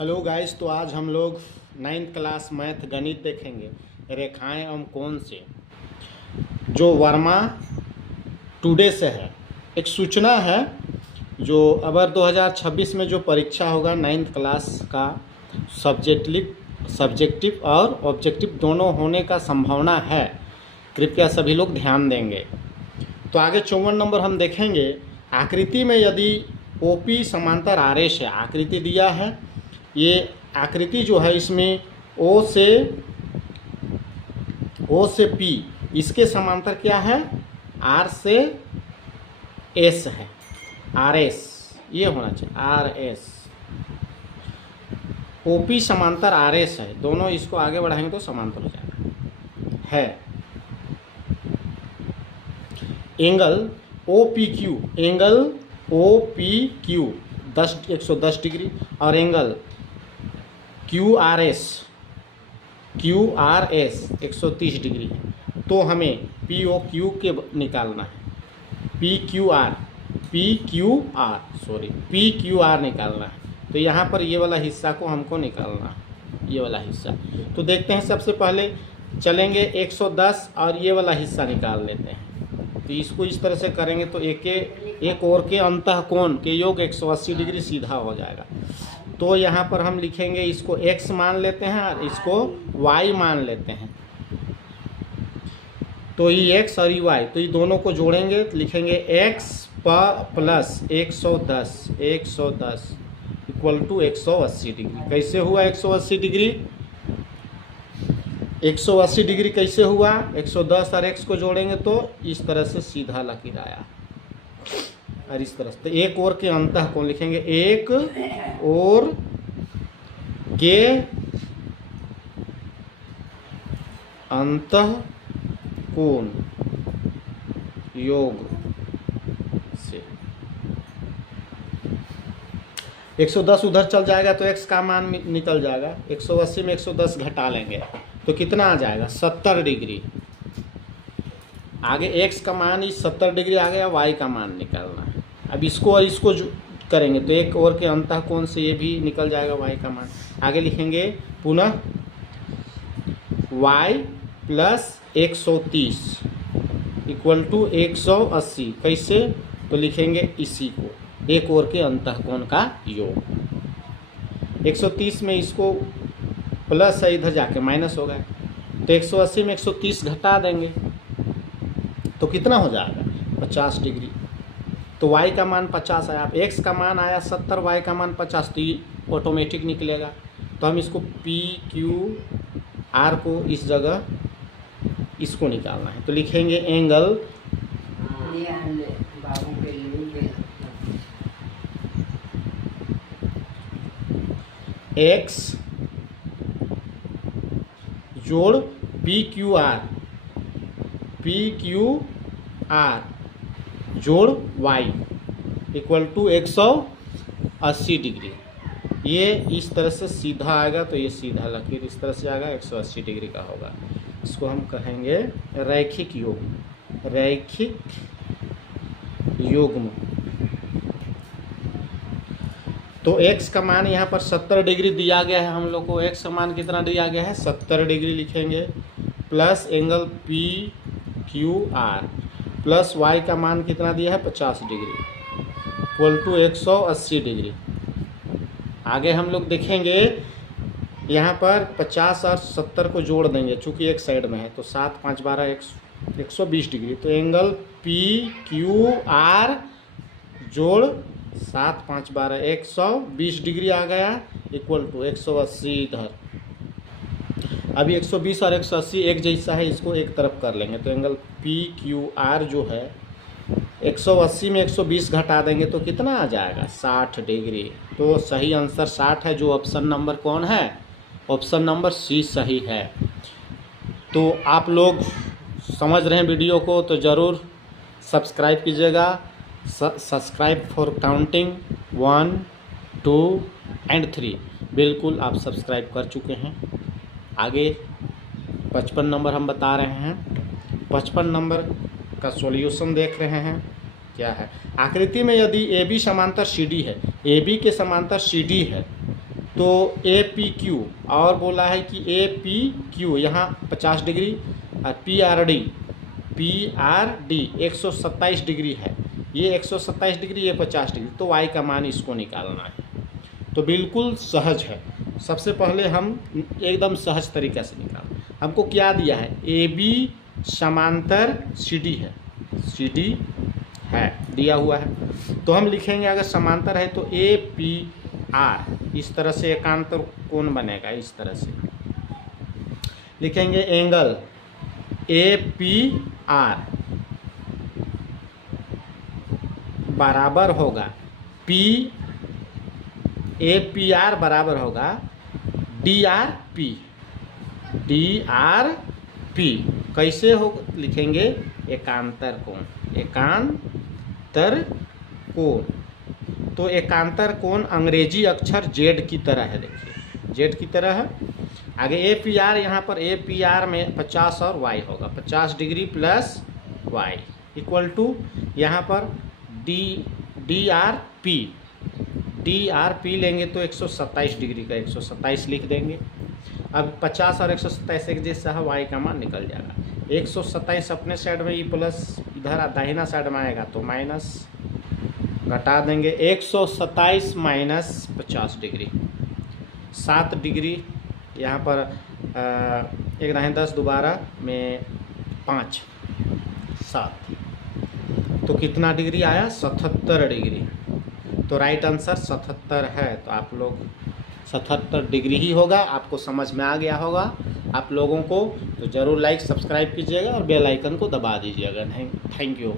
Hello guys, तो आज हम लोग 9th क्लास मैथ गणित देखेंगे। रेखाएं एवं कोण से, जो वर्मा टुडे से है। एक सूचना है, जो अगर 2026 में जो परीक्षा होगा 9th क्लास का, सब्जेक्टिव और ऑब्जेक्टिव दोनों होने का संभावना है। कृपया सभी लोग ध्यान देंगे। तो आगे 54 नंबर हम देखेंगे। आकृति में यदि OP समांतर आरेश है, आकृति दिया है, ये आकृति जो है इसमें O से P, इसके समांतर क्या है, R से S है, RS ये होना चाहिए, RS। OP समांतर RS है, दोनों इसको आगे बढ़ाएंगे तो समांतर हो जाएगा। है angle OPQ, angle OPQ 110 degree और एंगल QRS 130 डिग्री है। तो हमें POQ के निकालना है, PQR निकालना है। तो यहाँ पर ये वाला हिस्सा को हमको निकालना है, ये वाला हिस्सा। तो देखते हैं, सबसे पहले चलेंगे 110 और ये वाला हिस्सा निकाल लेते हैं। तो इसको इस तरह से करेंगे तो एक और के अंतः कोण के योग 180 डिग्री सीधा हो जाएगा। तो यहाँ पर हम लिखेंगे, इसको x मान लेते हैं और इसको y मान लेते हैं। तो ये x और ये y, तो ये दोनों को जोड़ेंगे तो लिखेंगे x plus 110 equal to 180 degree. कैसे हुआ 180 डिग्री? 180 डिग्री कैसे हुआ? 110 और x को जोड़ेंगे तो इस तरह से सीधा लकीर आया, और इस तरह से। तो एक और के अंतः कोण लिखेंगे, एक और के अंतः कोण योग से 110 उधर चल जाएगा तो x का मान निकल जाएगा। 180 में 110 घटा लेंगे तो कितना आ जाएगा? 70 डिग्री। आगे x का मान इस 70 डिग्री आ गया, y का मान निकालना है। अब इसको और इसको करेंगे तो एक और के अंतः कोण से ये भी निकल जाएगा y का मान। आगे लिखेंगे पुनः y प्लस 130 इक्वल टू 180। कैसे? तो लिखेंगे इसी को, एक और के अंतः कोण का योग। 130 में इसको प्लस है, इधर जाके माइनस हो गया, तो 180 में 130 घटा देंगे तो कितना हो जाएगा? 50 डिग्री। तो y का मान 50 आया, x का मान आया 70, y का मान 50, तो ये ऑटोमेटिक निकलेगा। तो हम इसको PQR को इस जगह इसको निकालना है, तो लिखेंगे एंगल x जोड़ PQR जोड़ y इक्वल टू 180 डिग्री। ये इस तरह से सीधा आएगा, तो ये सीधा लकीर इस तरह से आएगा, 180 डिग्री का होगा। इसको हम कहेंगे रैखिक युग्म। तो x का मान यहाँ पर 70 डिग्री दिया गया है, हम लोग को x का मान कितना दिया गया है? 70 डिग्री लिखेंगे, plus angle PQR plus y का मान कितना दिया है? 50 डिग्री इक्वल टू 180 डिग्री। आगे हम लोग देखेंगे, यहाँ पर 50 और 70 को जोड़ देंगे, चूँकि एक साइड में है, तो 7 5 12 120 डिग्री। तो एंगल PQR जोड़ 7 5 12 120 डिग्री आ गया, इक्वल टू 180 इधर। अभी 120 और 180 एक जैसा है, इसको एक तरफ कर लेंगे, तो एंगल PQR जो है 180 में 120 घटा देंगे तो कितना आ जाएगा? 60 डिग्री। तो सही आंसर 60 है, जो ऑप्शन नंबर कौन है? ऑप्शन नंबर C सही है। तो आप लोग समझ रहे हैं वीडियो को, तो ज़रूर सब्सक्राइब कीजिएगा। Subscribe for counting 1 2 and 3। बिल्कुल आप सब्सक्राइब कर चुके हैं। आगे 55 नंबर हम बता रहे हैं। 55 नंबर का सॉल्यूशन देख रहे हैं। क्या है? आकृति में यदि AB समांतर CD है, AB के समांतर CD है, तो ए पी क्यू, और बोला है कि ए पी क्यू यहाँ 50 डिग्री, और पी आर डी 127 डिग्री है, ये 127 डिग्री, ये 50 डिग्री, तो वाई का मान इसको निकालना है। तो बिल्कुल सहज है। सबसे पहले हम एकदम सहज तरीक़े से निकाल, हमको क्या दिया है, ए बी समांतर सी डी है, सी डी है दिया हुआ है। तो हम लिखेंगे अगर समांतर है तो ए पी आर, इस तरह से एकांतर कोण बनेगा, इस तरह से लिखेंगे। एंगल ए पी आर बराबर होगा पी, ए पी आर बराबर होगा D R P, D R P कैसे हो लिखेंगे, एकांतर कोण, एकांतर कोण। तो एकांतर कोण अंग्रेजी अक्षर जेड की तरह है, देखिए जेड की तरह है। आगे ए पी आर, यहाँ पर ए पी आर में 50 और वाई होगा, 50 degree plus Y equal to यहाँ पर डी आर पी लेंगे तो 127 डिग्री का 127 लिख देंगे। अब 50 और 127 एक जैसा है, वाई का मान निकल जाएगा। 127 अपने साइड में, ई प्लस इधर दाहिना साइड में आएगा तो माइनस, घटा देंगे 127 माइनस 50 डिग्री, 7 डिग्री यहाँ पर 1 दाहिने 10 दोबारा में 5 7, तो कितना डिग्री आया, 77 डिग्री। तो राइट आंसर 77 है। तो आप लोग 77 डिग्री ही होगा, आपको समझ में आ गया होगा आप लोगों को। तो ज़रूर लाइक सब्सक्राइब कीजिएगा और बेल आइकन को दबा दीजिएगा। Thank you.